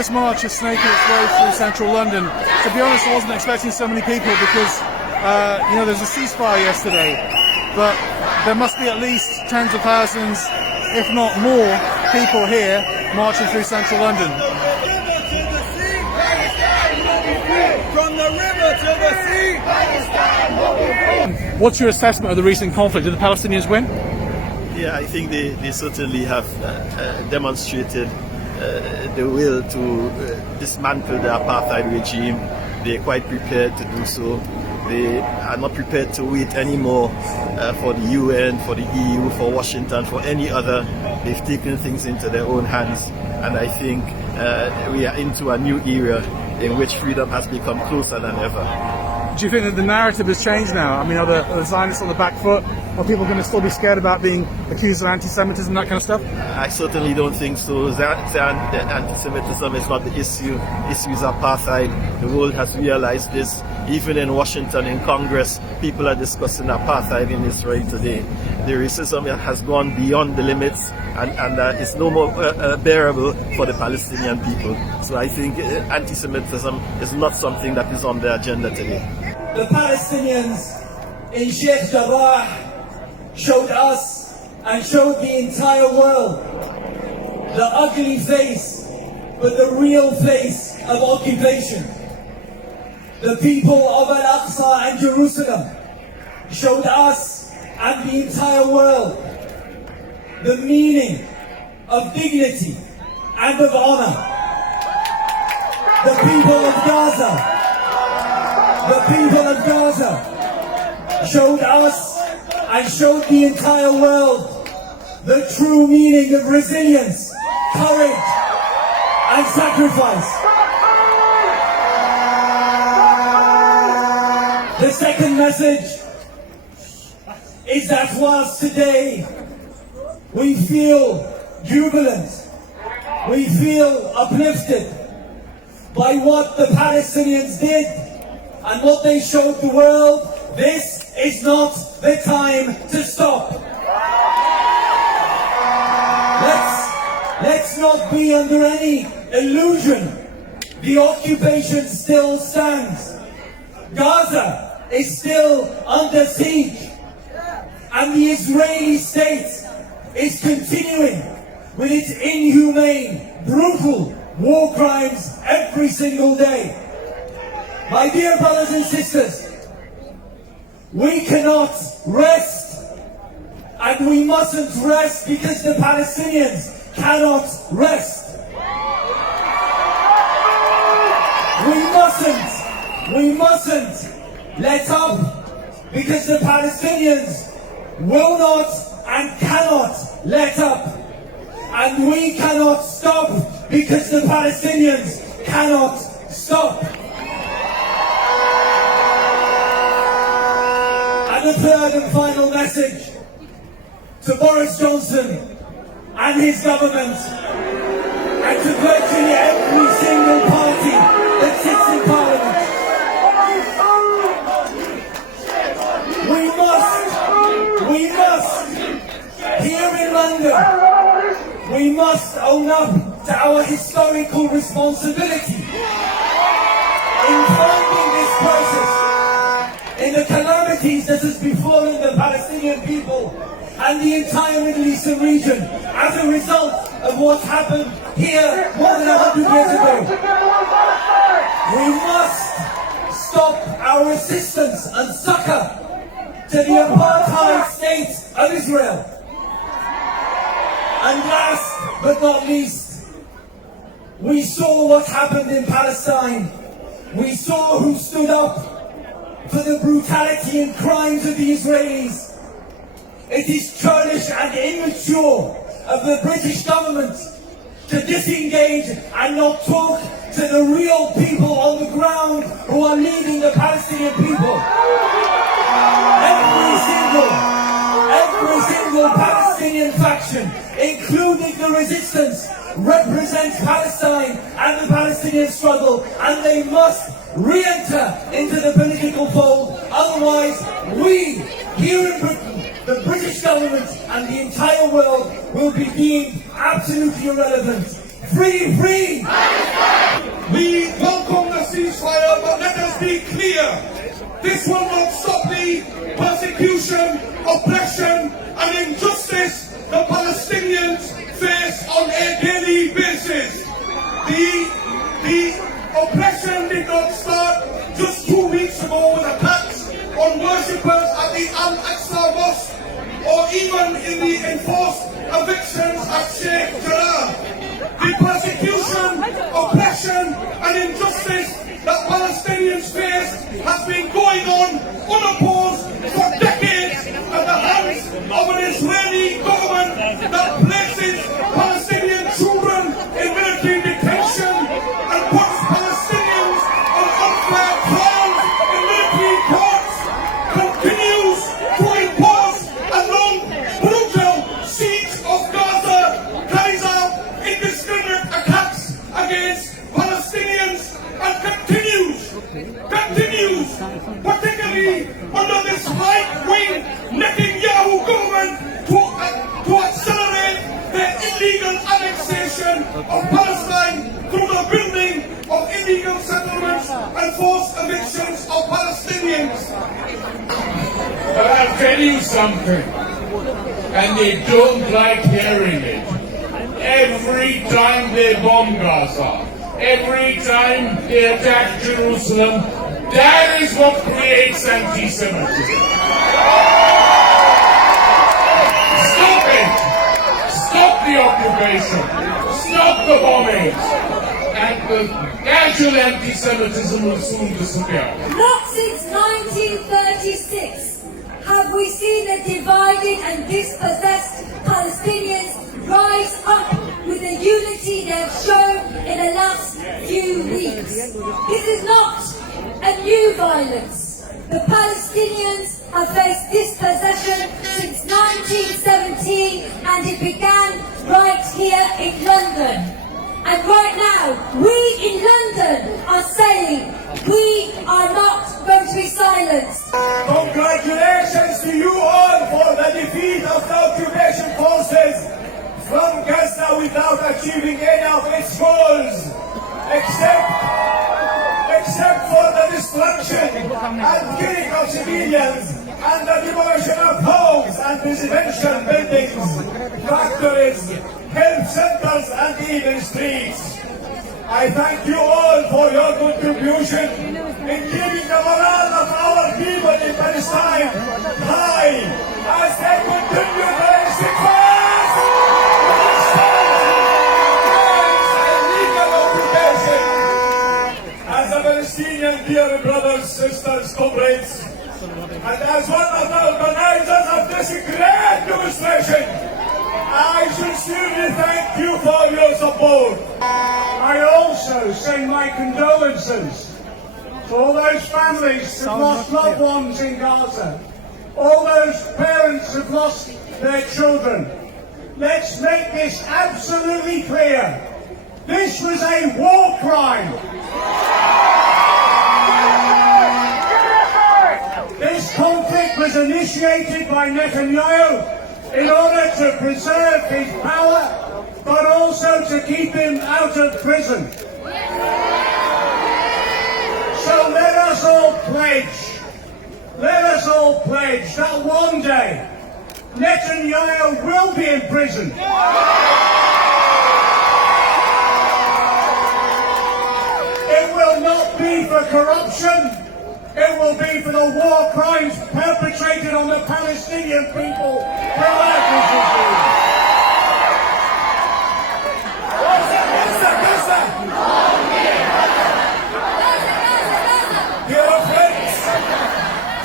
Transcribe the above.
this march is snaking its way through central London. To be honest, I wasn't expecting so many people because, there's a ceasefire yesterday. But there must be at least tens of thousands, if not more, people here marching through central London. From the river to the sea. What's your assessment of the recent conflict? Did the Palestinians win? Yeah, I think they certainly have demonstrated the will to dismantle the apartheid regime. They're quite prepared to do so. They are not prepared to wait anymore for the UN, for the EU, for Washington, for any other. They've taken things into their own hands, and I think we are into a new era in which freedom has become closer than ever. Do you think that the narrative has changed now? I mean, are the Zionists on the back foot? Are people going to still be scared about being accused of anti-Semitism, that kind of stuff? I certainly don't think so. Anti-Semitism is not the issue. The issue is apartheid. The world has realized this. Even in Washington, in Congress, people are discussing apartheid in Israel today. The racism has gone beyond the limits, and it's no more bearable for the Palestinian people. So I think anti-Semitism is not something that is on the agenda today. The Palestinians in Sheikh Jarrah showed us and showed the entire world the ugly face, but the real face of occupation. The people of Al-Aqsa and Jerusalem showed us and the entire world the meaning of dignity and of honor. The people of Gaza showed us and showed the entire world the true meaning of resilience, courage, and sacrifice. The second message is that whilst today we feel jubilant, we feel uplifted by what the Palestinians did and what they showed the world, this is not the time to stop. Let's not be under any illusion. The occupation still stands. Gaza is still under siege, and the Israeli state is continuing with its inhumane, brutal war crimes every single day. My dear brothers and sisters, we cannot rest, and we mustn't rest because the Palestinians cannot rest. We mustn't let up because the Palestinians will not and cannot let up. And we cannot stop because the Palestinians cannot stop. And the third and final message to Boris Johnson and his government, and to virtually every single party that sits in Parliament. We must, here in London, we must own up to our historical responsibility in funding this process, in the calamities that has befallen the Palestinian people and the entire Middle Eastern region as a result of what happened here more than 100 years ago. We must stop our assistance and succor to the apartheid state of Israel. And last but not least, we saw what happened in Palestine. We saw who stood up for the brutality and crimes of the Israelis. It is churlish and immature of the British government to disengage and not talk to the real people on the ground who are leading the Palestinian people. Every single Palestinian faction, including the resistance, represents Palestine and the Palestinian struggle, and they must re-enter into the political fold. Otherwise, we here in Britain, the British government and the entire world will be deemed absolutely irrelevant. Free, free! We welcome the ceasefire, but let us be clear. This will not stop the persecution, oppression and injustice the Palestinians face on a daily basis. The oppression did not start just 2 weeks ago with attacks on worshippers at the Al-Aqsa Mosque or even in the enforced evictions at Sheikh Jarrah. The persecution, oppression and injustice that Palestinians face has been going on unopposed for decades at the hands of an Israeli government that places Palestinian children in military detention and puts Palestinians on unfair trials in military courts, continues to impose a long, brutal siege of Gaza, carries out indiscriminate attacks against Palestinians and continues, particularly under this right-wing Netanyahu government to accelerate the illegal annexation of Palestine through the building of illegal settlements and forced evictions of Palestinians. But I'll tell you something, and they don't like hearing it. Every time they bomb Gaza, every time they attack Jerusalem, that is what creates anti-Semitism. Stop it! Stop the occupation! Stop the bombings! And the casual anti-Semitism will soon disappear. Not since 1936 have we seen the divided and dispossessed Palestinians rise up with the unity they've shown in the last few weeks. This is not a new violence. The Palestinians have faced dispossession since 1917 and it began right here in London. And right now, we in London are saying we are not going to be silenced. Congratulations to you all for the defeat of the occupation forces from Gaza without achieving any of its goals, except for the destruction and killing of civilians and the demolition of homes and residential buildings, factories, health centers and even streets. I thank you all for your contribution in keeping the morale of our people in Palestine high as they continue their success against illegal occupation. As a Palestinian, dear brothers, sisters, comrades, and as one of the organizers of this great demonstration, I sincerely thank you for your support. I also send my condolences to all those families who've lost loved ones in Gaza, all those parents who've lost their children. Let's make this absolutely clear. This was a war crime. This conflict was initiated by Netanyahu in order to preserve his power, but also to keep him out of prison. So let us all pledge that one day Netanyahu will be in prison. It will not be for corruption. It will be for the war crimes perpetrated on the Palestinian people.